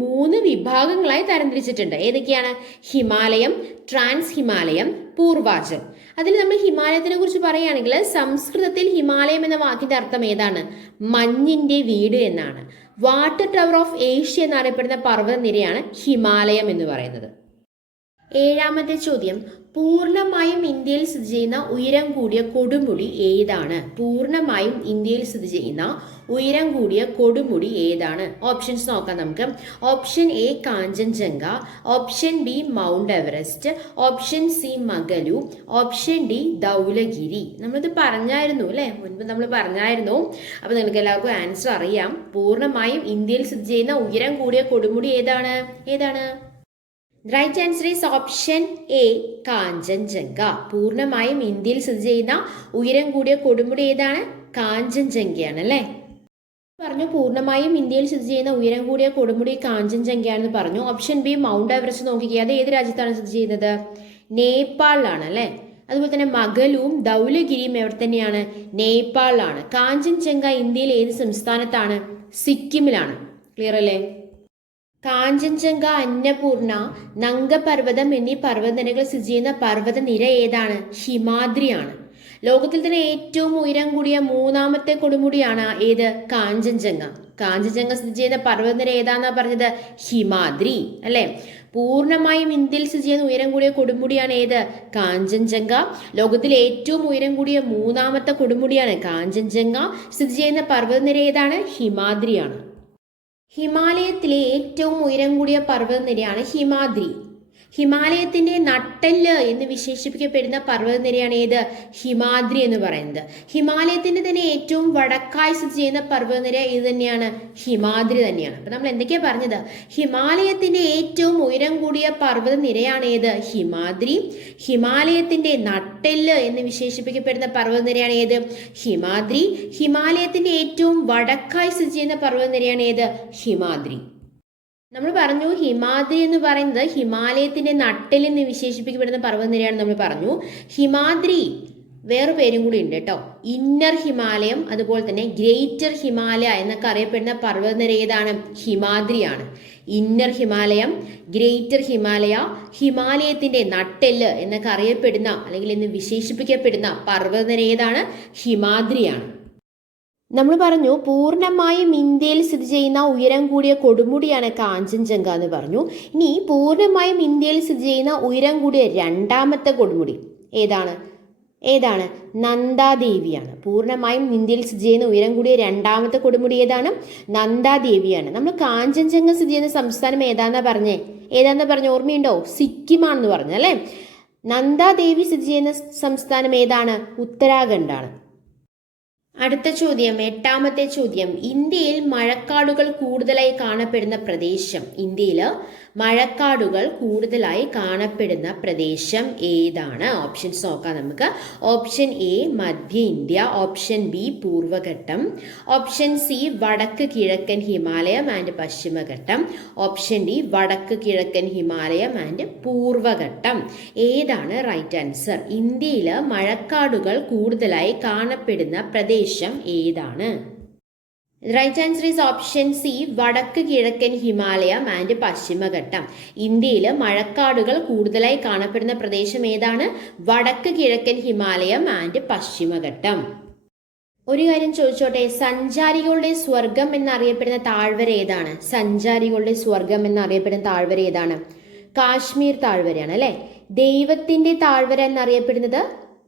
3 വിഭാഗങ്ങളായി തരംതിരിച്ചിട്ടുണ്ട്. ഏതൊക്കെയാണ്? ഹിമാലയം, ട്രാൻസ് ഹിമാലയം, പൂർവാഞ്ചൽ. അതിൽ നമ്മൾ ഹിമാലയത്തിനെ കുറിച്ച് പറയുകയാണെങ്കിൽ സംസ്കൃതത്തിൽ ഹിമാലയം എന്ന വാക്കിന്റെ അർത്ഥം ഏതാണ്? മഞ്ഞിന്റെ വീട് എന്നാണ്. വാട്ടർ ടവർ ഓഫ് ഏഷ്യ എന്നറിയപ്പെടുന്ന പർവ്വത നിരയാണ് ഹിമാലയം എന്ന് പറയുന്നത്. 7ാമത്തെ ചോദ്യം, പൂർണ്ണമായും ഇന്ത്യയിൽ സ്ഥിതി ചെയ്യുന്ന ഉയരം കൂടിയ കൊടുമുടി ഏതാണ്? പൂർണ്ണമായും ഇന്ത്യയിൽ സ്ഥിതി ചെയ്യുന്ന ഉയരം കൂടിയ കൊടുമുടി ഏതാണ്? ഓപ്ഷൻസ് നോക്കാം നമുക്ക്. Option A Kanchenjunga, option B mount Everest, option C Makalu, option D Dhaulagiri. നമ്മളിത് പറഞ്ഞായിരുന്നു അല്ലേ, മുൻപ് നമ്മൾ പറഞ്ഞായിരുന്നു. അപ്പൊ നിങ്ങൾക്ക് എല്ലാവർക്കും ആൻസർ അറിയാം. പൂർണ്ണമായും ഇന്ത്യയിൽ സ്ഥിതി ചെയ്യുന്ന ഉയരം കൂടിയ കൊടുമുടി ഏതാണ്? Right answer is option A Kanchenjunga. പൂർണ്ണമായും ഇന്ത്യയിൽ സ്ഥിതി ചെയ്യുന്ന ഉയരം കൂടിയ കൊടുമുടി ഏതാണ്? കാഞ്ചൻജംഗയാണ് അല്ലേ. പറഞ്ഞു പൂർണ്ണമായും ഇന്ത്യയിൽ സ്ഥിതി ചെയ്യുന്ന ഉയരം കൂടിയ കൊടുമുടി കാഞ്ചൻജംഗയാണെന്ന് പറഞ്ഞു. ഓപ്ഷൻ ബി മൗണ്ട് എവറസ്റ്റ് നോക്കിക്കുക. അത് ഏത് രാജ്യത്താണ് സ്ഥിതി ചെയ്യുന്നത്? നേപ്പാളിലാണ് അല്ലേ. അതുപോലെ തന്നെ മഗലുവും ധൗലഗിരിയും എവിടെ തന്നെയാണ്? നേപ്പാളിലാണ്. കാഞ്ചൻജംഗ ഇന്ത്യയിൽ ഏത് സംസ്ഥാനത്താണ്? സിക്കിമിലാണ്. ക്ലിയർ അല്ലേ? കാഞ്ചൻജംഗ, അന്നപൂർണ, നംഗപർവ്വതം എന്നീ പർവ്വതനിരകൾ സ്ഥിതി ചെയ്യുന്ന പർവ്വതനിര ഏതാണ്? ഹിമാദ്രിയാണ്. ലോകത്തിൽ തന്നെ ഏറ്റവും ഉയരം കൂടിയ മൂന്നാമത്തെ കൊടുമുടിയാണ് ഏത്? കാഞ്ചൻജംഗ. കാഞ്ചൻജംഗ സ്ഥിതി ചെയ്യുന്ന പർവ്വതനിര ഏതാന്നാ പറഞ്ഞത്? ഹിമാദ്രി അല്ലെ. പൂർണ്ണമായും ഇന്ത്യയിൽ സ്ഥിതി ചെയ്യുന്ന ഉയരം കൂടിയ കൊടുമുടിയാണ് ഏത്? കാഞ്ചൻജംഗ. ലോകത്തിൽ ഏറ്റവും ഉയരം കൂടിയ മൂന്നാമത്തെ കൊടുമുടിയാണ് കാഞ്ചൻജംഗ. സ്ഥിതി ചെയ്യുന്ന പർവ്വതനിര ഏതാണ്? ഹിമാദ്രിയാണ്. ഹിമാലയത്തിലെ ഏറ്റവും ഉയരം കൂടിയ പർവ്വതനിരയാണ് ഹിമാദ്രി. ഹിമാലയത്തിന്റെ നട്ടെല്ല് എന്ന് വിശേഷിപ്പിക്കപ്പെടുന്ന പർവ്വതനിരയാണ് ഏത്? ഹിമാദ്രി എന്ന് പറയുന്നത്. ഹിമാലയത്തിന്റെ തന്നെ ഏറ്റവും വടക്കായി സ്ഥിതി ചെയ്യുന്ന പർവ്വതനിര ഇത് തന്നെയാണ്? ഹിമാദ്രി തന്നെയാണ്. അപ്പൊ നമ്മൾ എന്തൊക്കെയാ പറഞ്ഞത്? ഹിമാലയത്തിന്റെ ഏറ്റവും ഉയരം കൂടിയ പർവ്വതനിരയാണ് ഏത്? ഹിമാദ്രി. ഹിമാലയത്തിന്റെ നട്ടെല്ല് എന്ന് വിശേഷിപ്പിക്കപ്പെടുന്ന പർവ്വതനിരയാണ് ഏത്? ഹിമാദ്രി. ഹിമാലയത്തിന്റെ ഏറ്റവും വടക്കായി സ്ഥിതി ചെയ്യുന്ന പർവ്വതനിരയാണ് ഏത്? ഹിമാദ്രി. നമ്മൾ പറഞ്ഞു ഹിമാദ്രി എന്ന് പറയുന്നത് ഹിമാലയത്തിന്റെ നട്ടെൽ എന്ന് വിശേഷിപ്പിക്കപ്പെടുന്ന പർവ്വതനിരയാണ് നമ്മൾ പറഞ്ഞു. ഹിമാദ്രി വേറെ പേരും കൂടി ഉണ്ട് കേട്ടോ. ഇന്നർ ഹിമാലയം, അതുപോലെ തന്നെ ഗ്രേറ്റർ ഹിമാലയ എന്നൊക്കെ അറിയപ്പെടുന്ന പർവ്വതനിര ഏതാണ്? ഹിമാദ്രിയാണ്. ഇന്നർ ഹിമാലയം, ഗ്രേറ്റർ ഹിമാലയ, ഹിമാലയത്തിന്റെ നട്ടെല്ല് എന്നൊക്കെ അറിയപ്പെടുന്ന അല്ലെങ്കിൽ എന്ന് വിശേഷിപ്പിക്കപ്പെടുന്ന പർവ്വതനിര ഏതാണ്? ഹിമാദ്രിയാണ്. നമ്മൾ പറഞ്ഞു പൂർണ്ണമായും ഇന്ത്യയിൽ സ്ഥിതി ചെയ്യുന്ന ഉയരം കൂടിയ കൊടുമുടിയാണ് കാഞ്ചൻജംഗ എന്ന് പറഞ്ഞു. ഇനി പൂർണ്ണമായും ഇന്ത്യയിൽ സ്ഥിതി ചെയ്യുന്ന ഉയരം കൂടിയ രണ്ടാമത്തെ കൊടുമുടി ഏതാണ്? നന്ദാദേവിയാണ്. പൂർണ്ണമായും ഇന്ത്യയിൽ സ്ഥിതി ചെയ്യുന്ന ഉയരം കൂടിയ രണ്ടാമത്തെ കൊടുമുടി ഏതാണ്? നന്ദാദേവിയാണ്. നമ്മൾ കാഞ്ചൻജംഗ സ്ഥിതി ചെയ്യുന്ന സംസ്ഥാനം ഏതാന്നാ പറഞ്ഞേ? ഓർമ്മയുണ്ടോ? സിക്കിമാണെന്ന് പറഞ്ഞു അല്ലേ. നന്ദാദേവി സ്ഥിതി ചെയ്യുന്ന സംസ്ഥാനം ഏതാണ്? ഉത്തരാഖണ്ഡാണ്. അടുത്ത ചോദ്യം, 8ാമത്തെ ചോദ്യം. ഇന്ത്യയിൽ മഴക്കാടുകൾ കൂടുതലായി കാണപ്പെടുന്ന പ്രദേശം. ഇന്ത്യയിൽ മഴക്കാടുകൾ കൂടുതലായി കാണപ്പെടുന്ന പ്രദേശം ഏതാണ്? ഓപ്ഷൻസ് നോക്കാം നമുക്ക്. ഓപ്ഷൻ എ മധ്യ ഇന്ത്യ, ഓപ്ഷൻ ബി പൂർവ്വഘട്ടം, ഓപ്ഷൻ സി വടക്ക് കിഴക്കൻ ഹിമാലയം ആൻഡ് പശ്ചിമഘട്ടം, ഓപ്ഷൻ ഡി വടക്ക് കിഴക്കൻ ഹിമാലയം ആൻഡ് പൂർവ്വഘട്ടം. ഏതാണ് റൈറ്റ് ആൻസർ? ഇന്ത്യയിൽ മഴക്കാടുകൾ കൂടുതലായി കാണപ്പെടുന്ന പ്രദേശം ഏതാണ്? Right answer is option C വടക്ക് കിഴക്കൻ ഹിമാലയം ആൻഡ് പശ്ചിമഘട്ടം. ഇന്ത്യയിൽ മഴക്കാടുകൾ കൂടുതലായി കാണപ്പെടുന്ന പ്രദേശം ഏതാണ്? വടക്ക് കിഴക്കൻ ഹിമാലയം ആൻഡ് പശ്ചിമഘട്ടം. ഒരു കാര്യം ചോദിച്ചോട്ടെ, സഞ്ചാരികളുടെ സ്വർഗം എന്നറിയപ്പെടുന്ന താഴ്വര ഏതാണ്? സഞ്ചാരികളുടെ സ്വർഗം എന്നറിയപ്പെടുന്ന താഴ്വര ഏതാണ്? കാശ്മീർ താഴ്വരയാണ് അല്ലെ. ദൈവത്തിന്റെ താഴ്വര എന്നറിയപ്പെടുന്നത്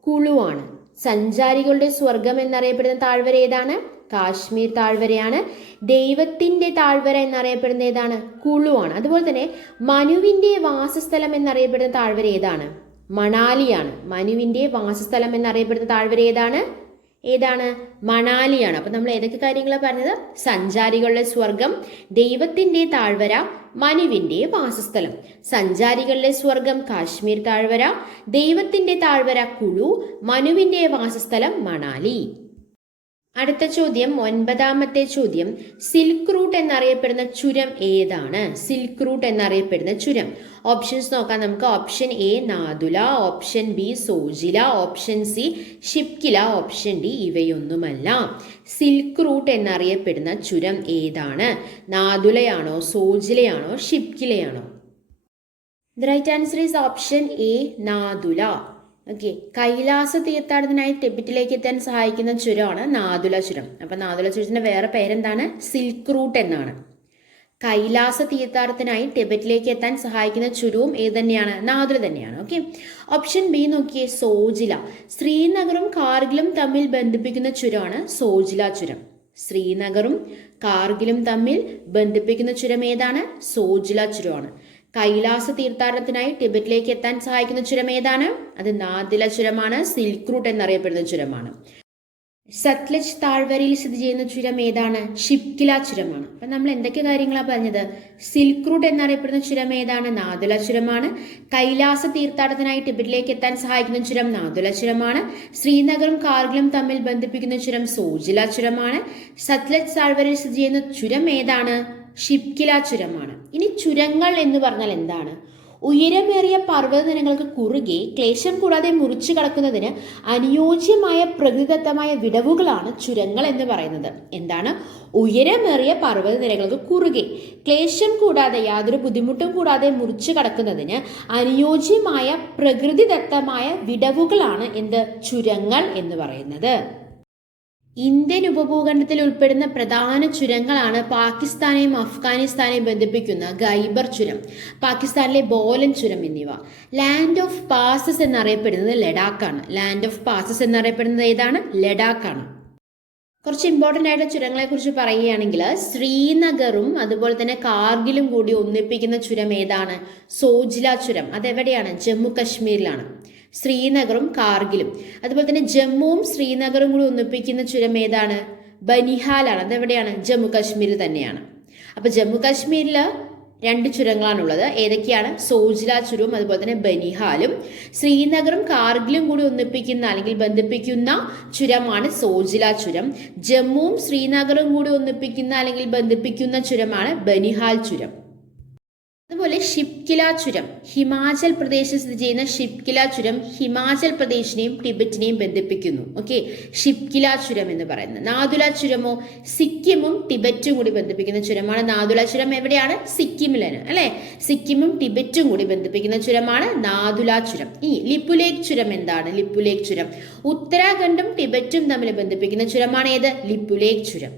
കുളുവാണ്. സഞ്ചാരികളുടെ സ്വർഗം എന്നറിയപ്പെടുന്ന താഴ്വര ഏതാണ്? കാശ്മീർ താഴ്വരയാണ്. ദൈവത്തിന്റെ താഴ്വര എന്നറിയപ്പെടുന്ന ഏതാണ്? കുളുവാണ്. അതുപോലെ തന്നെ മനുവിന്റെ വാസസ്ഥലം എന്നറിയപ്പെടുന്ന താഴ്വര ഏതാണ്? മണാലിയാണ്. മനുവിന്റെ വാസസ്ഥലം എന്നറിയപ്പെടുന്ന താഴ്വര ഏതാണ്? മണാലിയാണ്. അപ്പൊ നമ്മൾ ഏതൊക്കെ കാര്യങ്ങളാണ് പറഞ്ഞത്? സഞ്ചാരികളുടെ സ്വർഗം, ദൈവത്തിന്റെ താഴ്വര, മനുവിന്റെ വാസസ്ഥലം. സഞ്ചാരികളുടെ സ്വർഗം കാശ്മീർ താഴ്വര, ദൈവത്തിന്റെ താഴ്വര കുളു, മനുവിന്റെ വാസസ്ഥലം മണാലി. അടുത്ത ചോദ്യം, 9ാമത്തെ ചോദ്യം. സിൽക്ക് റൂട്ട് എന്നറിയപ്പെടുന്ന ചുരം ഏതാണ്? സിൽക്ക് റൂട്ട് എന്നറിയപ്പെടുന്ന ചുരം. ഓപ്ഷൻസ് നോക്കാം നമുക്ക്. Option A Nathu La, option B Zoji La, option C Shipki La, option D ഇവയൊന്നുമല്ല. സിൽക്ക് റൂട്ട് എന്നറിയപ്പെടുന്ന ചുരം ഏതാണ്? നാദുലയാണോ, സോജിലയാണോ, ഷിപ്കിലയാണോ? The right answer is option A Nathu La. Okay. Kailash തീർത്ഥാടനത്തിനായി ടിബറ്റിലേക്ക് എത്താൻ സഹായിക്കുന്ന ചുരമാണ് നാദുല ചുരം. അപ്പൊ നാദുല ചുരത്തിന്റെ വേറെ പേരെന്താണ്? സിൽക്ക് റൂട്ട് എന്നാണ്. കൈലാസ തീർത്ഥാടനത്തിനായി ടിബറ്റിലേക്ക് എത്താൻ സഹായിക്കുന്ന ചുരവും ഏത് തന്നെയാണ്? നാദുല തന്നെയാണ്. ഓക്കെ. ഓപ്ഷൻ ബി നോക്കിയേ, സോജില. ശ്രീനഗറും കാർഗിലും തമ്മിൽ ബന്ധിപ്പിക്കുന്ന ചുരമാണ് സോജില ചുരം. ശ്രീനഗറും കാർഗിലും തമ്മിൽ ബന്ധിപ്പിക്കുന്ന ചുരം ഏതാണ്? സോജില ചുരമാണ്. കൈലാസ തീർത്ഥാടനത്തിനായി ടിബറ്റിലേക്ക് എത്താൻ സഹായിക്കുന്ന ചുരം ഏതാണ്? അത് നാദില ചുരമാണ്. സിൽക്ക് റൂട്ട് എന്നറിയപ്പെടുന്ന ചുരമാണ്. സത്ലജ് താഴ്വരയിൽ സ്ഥിതി ചെയ്യുന്ന ചുരം ഏതാണ്? ഷിപ്കില ചുരമാണ്. അപ്പൊ നമ്മൾ എന്തൊക്കെ കാര്യങ്ങളാണ് പറഞ്ഞത്? സിൽക്ക് റൂട്ട് എന്നറിയപ്പെടുന്ന ചുരം ഏതാണ്? നാഥുല ചുരമാണ്. കൈലാസ തീർത്ഥാടനത്തിനായി ടിബറ്റിലേക്ക് എത്താൻ സഹായിക്കുന്ന ചുരം നാഥുല ചുരമാണ്. ശ്രീനഗറും കാർഗിലും തമ്മിൽ ബന്ധിപ്പിക്കുന്ന ചുരം സോജില ചുരമാണ്. സത്ലജ് താഴ്വരയിൽ സ്ഥിതി ചെയ്യുന്ന ചുരം ഏതാണ്? ഷിപ്കില ചുരമാണ്. ഇനി ചുരങ്ങൾ എന്ന് പറഞ്ഞാൽ എന്താണ്? ഉയരമേറിയ പർവ്വതനിരകൾക്ക് കുറുകെ ക്ലേശം കൂടാതെ മുറിച്ചു കടക്കുന്നതിന് അനുയോജ്യമായ പ്രകൃതിദത്തമായ വിടവുകളാണ് ചുരങ്ങൾ എന്ന് പറയുന്നത്. എന്താണ്? ഉയരമേറിയ പർവ്വതനിരകൾക്ക് കുറുകെ ക്ലേശം കൂടാതെ യാതൊരു ബുദ്ധിമുട്ടും കൂടാതെ മുറിച്ചു കടക്കുന്നതിന് അനുയോജ്യമായ പ്രകൃതിദത്തമായ വിടവുകളാണ് എന്ത്? ചുരങ്ങൾ എന്ന് പറയുന്നത്. ഇന്ത്യൻ ഉപഭൂഖണ്ഡത്തിൽ ഉൾപ്പെടുന്ന പ്രധാന ചുരങ്ങളാണ് പാകിസ്ഥാനെയും അഫ്ഗാനിസ്ഥാനെയും ബന്ധിപ്പിക്കുന്ന ഖൈബർ ചുരം, പാകിസ്ഥാനിലെ ബോലൻ ചുരം എന്നിവ. ലാൻഡ് ഓഫ് പാസസ് എന്നറിയപ്പെടുന്നത് ലഡാക്കാണ്. ലാൻഡ് ഓഫ് പാസസ് എന്നറിയപ്പെടുന്നത് ഏതാണ്? ലഡാക്കാണ്. കുറച്ച് ഇമ്പോർട്ടൻ്റ് ആയിട്ടുള്ള ചുരങ്ങളെ കുറിച്ച് പറയുകയാണെങ്കിൽ ശ്രീനഗറും അതുപോലെ തന്നെ കാർഗിലും കൂടി ഒന്നിപ്പിക്കുന്ന ചുരം ഏതാണ്? സോജില ചുരം. അതെവിടെയാണ്? ജമ്മു കശ്മീരിലാണ്. ശ്രീനഗറും കാർഗിലും. അതുപോലെ തന്നെ ജമ്മുവും ശ്രീനഗറും കൂടി ഒന്നിപ്പിക്കുന്ന ചുരം ഏതാണ്? ബനിഹാലാണ്. അതെവിടെയാണ്? ജമ്മു കാശ്മീരിൽ തന്നെയാണ്. അപ്പൊ ജമ്മു കാശ്മീരിൽ 2 ചുരങ്ങളാണുള്ളത്. ഏതൊക്കെയാണ്? സോജില ചുരവും അതുപോലെ തന്നെ ബനിഹാലും. ശ്രീനഗറും കാർഗിലും കൂടി ഒന്നിപ്പിക്കുന്ന അല്ലെങ്കിൽ ബന്ധിപ്പിക്കുന്ന ചുരമാണ് സോജില ചുരം. ജമ്മുവും ശ്രീനഗറും കൂടി ഒന്നിപ്പിക്കുന്ന അല്ലെങ്കിൽ ബന്ധിപ്പിക്കുന്ന ചുരമാണ് ബനിഹാൽ ചുരം. അതുപോലെ ഷിപ്കില ചുരം, ഹിമാചൽ പ്രദേശിൽ സ്ഥിതി ചെയ്യുന്ന ഷിപ്കില ചുരം ഹിമാചൽ പ്രദേശിനെയും ടിബറ്റിനെയും ബന്ധിപ്പിക്കുന്നു. ഓക്കെ, ഷിപ്കില ചുരം എന്ന് പറയുന്നത്. നാഥുല ചുരമോ? സിക്കിമും ടിബറ്റും കൂടി ബന്ധിപ്പിക്കുന്ന ചുരമാണ്. നാഥുല ചുരം എവിടെയാണ്? സിക്കിമിലാണ് അല്ലെ. സിക്കിമും ടിബറ്റും കൂടി ബന്ധിപ്പിക്കുന്ന ചുരമാണ് നാഥുല ചുരം. ഈ ലിപുലേഖ് ചുരം എന്താണ്? ലിപുലേഖ് ചുരം ഉത്തരാഖണ്ഡും ടിബറ്റും തമ്മിൽ ബന്ധിപ്പിക്കുന്ന ചുരമാണ് ഏത്? ലിപുലേഖ് ചുരം.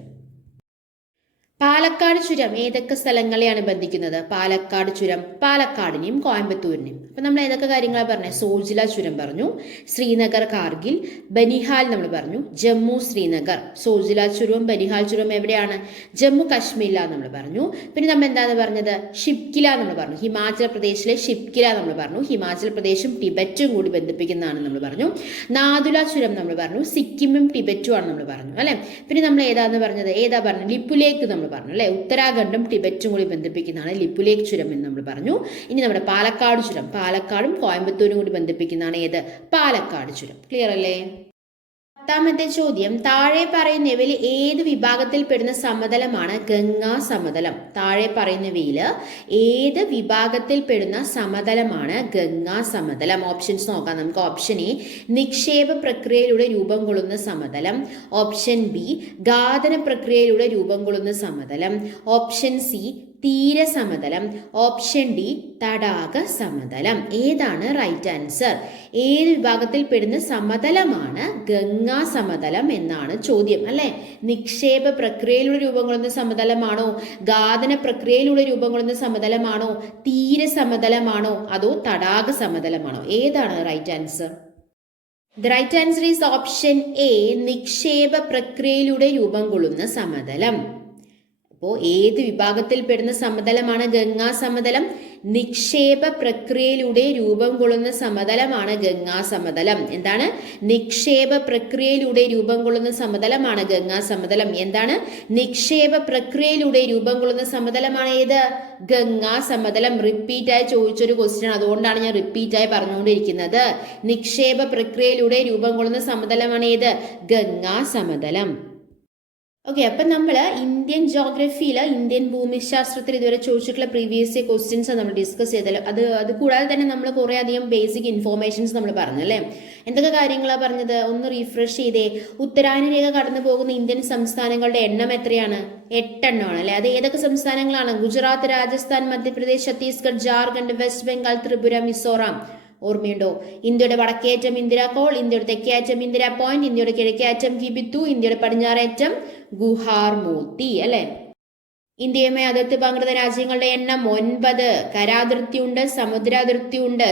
പാലക്കാട് ചുരം ഏതൊക്കെ സ്ഥലങ്ങളെയാണ് ബന്ധിക്കുന്നത്? പാലക്കാട് ചുരം പാലക്കാടിനെയും കോയമ്പത്തൂരിനെയും. അപ്പൊ നമ്മൾ ഏതൊക്കെ കാര്യങ്ങളാണ് പറഞ്ഞത്? സോജില ചുരം പറഞ്ഞു, ശ്രീനഗർ കാർഗിൽ, ബനിഹാൽ നമ്മൾ പറഞ്ഞു, ജമ്മു ശ്രീനഗർ. സോജില ചുരവും ബനിഹാൽ ചുരവും എവിടെയാണ്? ജമ്മു കാശ്മീരിലാണ് നമ്മൾ പറഞ്ഞു. പിന്നെ നമ്മൾ എന്താണ് പറഞ്ഞത്? ഷിപ്കില നമ്മൾ പറഞ്ഞു, ഹിമാചൽ പ്രദേശിലെ ഷിപ്കില നമ്മൾ പറഞ്ഞു. ഹിമാചൽ പ്രദേശും ടിബറ്റും കൂടി ബന്ധിപ്പിക്കുന്നതാണ് നമ്മൾ പറഞ്ഞു. നാഥുല ചുരം നമ്മൾ പറഞ്ഞു, സിക്കിമും ടിബറ്റും ആണ് നമ്മൾ പറഞ്ഞു അല്ലെ. പിന്നെ നമ്മൾ ഏതാന്ന് പറഞ്ഞത്? ഏതാ പറഞ്ഞു? ലിപുലേക്ക് നമ്മൾ പറഞ്ഞു അല്ലെ. ഉത്തരാഖണ്ഡും ടിബറ്റും കൂടി ബന്ധിപ്പിക്കുന്നതാണ് ലിപുലേഖ് ചുരം എന്ന് നമ്മൾ പറഞ്ഞു. ഇനി നമ്മുടെ പാലക്കാട് ചുരം പാലക്കാടും കോയമ്പത്തൂരും കൂടി ബന്ധിപ്പിക്കുന്നതാണ് ഏത്? പാലക്കാട് ചുരം. ക്ലിയർ അല്ലേ? 10ാമത്തെ ചോദ്യം, താഴെ പറയുന്നവയിൽ ഏത് വിഭാഗത്തിൽ പെടുന്ന സമതലമാണ് ഗംഗാ സമതലം? താഴെ പറയുന്നവയിൽ ഏത് വിഭാഗത്തിൽ പെടുന്ന സമതലമാണ് ഗംഗാ സമതലം? ഓപ്ഷൻസ് നോക്കാം നമുക്ക്. ഓപ്ഷൻ എ നിക്ഷേപ പ്രക്രിയയിലൂടെ രൂപം കൊള്ളുന്ന സമതലം. ഓപ്ഷൻ ബി ഘാതന പ്രക്രിയയിലൂടെ രൂപം കൊള്ളുന്ന സമതലം. ഓപ്ഷൻ സി തീരസമതലം. ഓപ്ഷൻ ഡി തടാക സമതലം. ഏതാണ് റൈറ്റ് ആൻസർ? ഏത് വിഭാഗത്തിൽ പെടുന്ന സമതലമാണ് ഗംഗാ സമതലം എന്നാണ് ചോദ്യം അല്ലെ. നിക്ഷേപ പ്രക്രിയയിലൂടെ രൂപം കൊള്ളുന്ന സമതലമാണോ? ഘാതന പ്രക്രിയയിലൂടെ രൂപം കൊള്ളുന്ന സമതലമാണോ? തീരസമതലമാണോ? അതോ തടാക സമതലമാണോ? ഏതാണ് right answer? The right answer is option A, നിക്ഷേപ പ്രക്രിയയിലൂടെ രൂപം കൊള്ളുന്ന സമതലം. അപ്പോൾ ഏത് വിഭാഗത്തിൽ പെടുന്ന സമതലമാണ് ഗംഗാ സമതലം? നിക്ഷേപ പ്രക്രിയയിലൂടെ രൂപം കൊള്ളുന്ന സമതലമാണ് ഗംഗാ സമതലം. എന്താണ്? നിക്ഷേപ പ്രക്രിയയിലൂടെ രൂപം കൊള്ളുന്ന സമതലമാണ് ഗംഗാ സമതലം. എന്താണ്? നിക്ഷേപ പ്രക്രിയയിലൂടെ രൂപം കൊള്ളുന്ന സമതലമാണ് ഏത്? ഗംഗാ സമതലം. റിപ്പീറ്റായി ചോദിച്ചൊരു ക്വസ്റ്റ്യൻ, അതുകൊണ്ടാണ് ഞാൻ റിപ്പീറ്റായി പറഞ്ഞുകൊണ്ടിരിക്കുന്നത്. നിക്ഷേപ പ്രക്രിയയിലൂടെ രൂപം കൊള്ളുന്ന സമതലമാണ് ഏത്? ഗംഗാ സമതലം. ഓക്കെ, അപ്പം നമ്മൾ ഇന്ത്യൻ ജോഗ്രഫിയിൽ ഇന്ത്യൻ ഭൂമിശാസ്ത്രത്തിൽ ഇതുവരെ ചോദിച്ചിട്ടുള്ള പ്രീവിയസ് ക്വസ്റ്റ്യൻസ് നമ്മൾ ഡിസ്കസ് ചെയ്തല്ലോ. അത് കൂടാതെ തന്നെ നമ്മൾ കുറേ അധികം ബേസിക് ഇൻഫോർമേഷൻസ് നമ്മൾ പറഞ്ഞല്ലേ. എന്തൊക്കെ കാര്യങ്ങളാണ് പറഞ്ഞത്? ഒന്ന് റീഫ്രഷ് ചെയ്തേ. ഉത്തരായന രേഖ കടന്നു പോകുന്ന ഇന്ത്യൻ സംസ്ഥാനങ്ങളുടെ എണ്ണം എത്രയാണ്? 8 എണ്ണമാണ് അല്ലെ. അത് ഏതൊക്കെ സംസ്ഥാനങ്ങളാണ്? ഗുജറാത്ത്, രാജസ്ഥാൻ, മധ്യപ്രദേശ്, ഛത്തീസ്ഗഡ്, ജാർഖണ്ഡ്, വെസ്റ്റ് ബംഗാൾ, ത്രിപുര, മിസോറാം. ഓർമ്മയുണ്ടോ? ഇന്ത്യയുടെ വടക്കേയറ്റം ഇന്ദിരാകോൾ, ഇന്ത്യയുടെ തെക്കേയറ്റം ഇന്ദിരാ പോയിന്റ്, ഇന്ത്യയുടെ കിഴക്കേയറ്റം കിബിത്തു, ഇന്ത്യയുടെ പടിഞ്ഞാറേറ്റം ഗുഹാർ മോത്തി അല്ലെ. ഇന്ത്യയുമായി അതിർത്തി പങ്കിടുന്ന രാജ്യങ്ങളുടെ എണ്ണം 9. കരാതിർത്തി ഉണ്ട്, സമുദ്രാതിർത്തി ഉണ്ട്.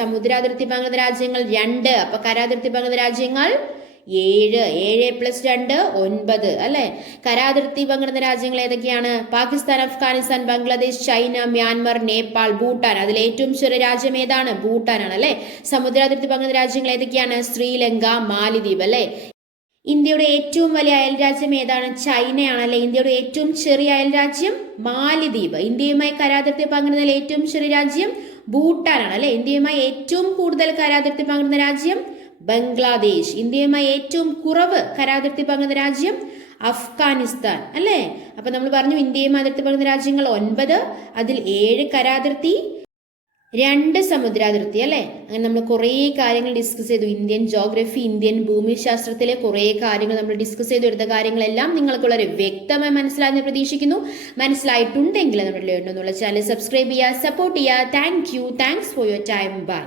സമുദ്രാതിർത്തി പങ്കിടുന്ന രാജ്യങ്ങൾ 2. അപ്പൊ കരാതിർത്തി പങ്കിടുന്ന രാജ്യങ്ങൾ 7. 7 + 2 9 അല്ലെ. കരാതിർത്തി പങ്കിടുന്ന രാജ്യങ്ങൾ ഏതൊക്കെയാണ്? Pakistan, Afghanistan, Bangladesh, China, Myanmar, Nepal, Bhutan. അതിൽ ഏറ്റവും ചെറിയ രാജ്യം ഏതാണ്? ഭൂട്ടാനാണ് അല്ലെ. സമുദ്രാതിർത്തി പങ്കിടുന്ന രാജ്യങ്ങൾ ഏതൊക്കെയാണ്? ശ്രീലങ്ക, മാലിദ്വീപ് അല്ലെ. ഇന്ത്യയുടെ ഏറ്റവും വലിയ അയൽരാജ്യം ഏതാണ്? ചൈനയാണ് അല്ലെ. ഇന്ത്യയുടെ ഏറ്റവും ചെറിയ അയൽരാജ്യം മാലിദ്വീപ്. ഇന്ത്യയുമായി കരാതിർത്തി പങ്കിടുന്ന ഏറ്റവും ചെറിയ രാജ്യം ഭൂട്ടാനാണ് അല്ലെ. ഇന്ത്യയുമായി ഏറ്റവും കൂടുതൽ കരാതിർത്തി പങ്കിടുന്ന രാജ്യം ബംഗ്ലാദേശ്. ഇന്ത്യയുമായി ഏറ്റവും കുറവ് കരാതിർത്തി പങ്കിടുന്ന രാജ്യം അഫ്ഗാനിസ്ഥാൻ അല്ലേ. അപ്പൊ നമ്മൾ പറഞ്ഞു ഇന്ത്യയുമായി അതിർത്തി പങ്കിടുന്ന രാജ്യങ്ങൾ 9, അതിൽ 7 കരാതിർത്തി, 2 സമുദ്രാതിർത്തി അല്ലെ. അങ്ങനെ നമ്മൾ കുറേ കാര്യങ്ങൾ ഡിസ്കസ് ചെയ്തു. ഇന്ത്യൻ ജോഗ്രഫി, ഇന്ത്യൻ ഭൂമിശാസ്ത്രത്തിലെ കുറേ കാര്യങ്ങൾ നമ്മൾ ഡിസ്കസ് ചെയ്തു. എടുത്ത കാര്യങ്ങളെല്ലാം നിങ്ങൾക്ക് വളരെ വ്യക്തമായി മനസ്സിലായെന്ന് പ്രതീക്ഷിക്കുന്നു. മനസ്സിലായിട്ടുണ്ടെങ്കിൽ നമ്മുടെ ലേൺ എന്നുള്ള ചാനൽ സബ്സ്ക്രൈബ് ചെയ്യുക, സപ്പോർട്ട് ചെയ്യുക. Thanks for your time. By.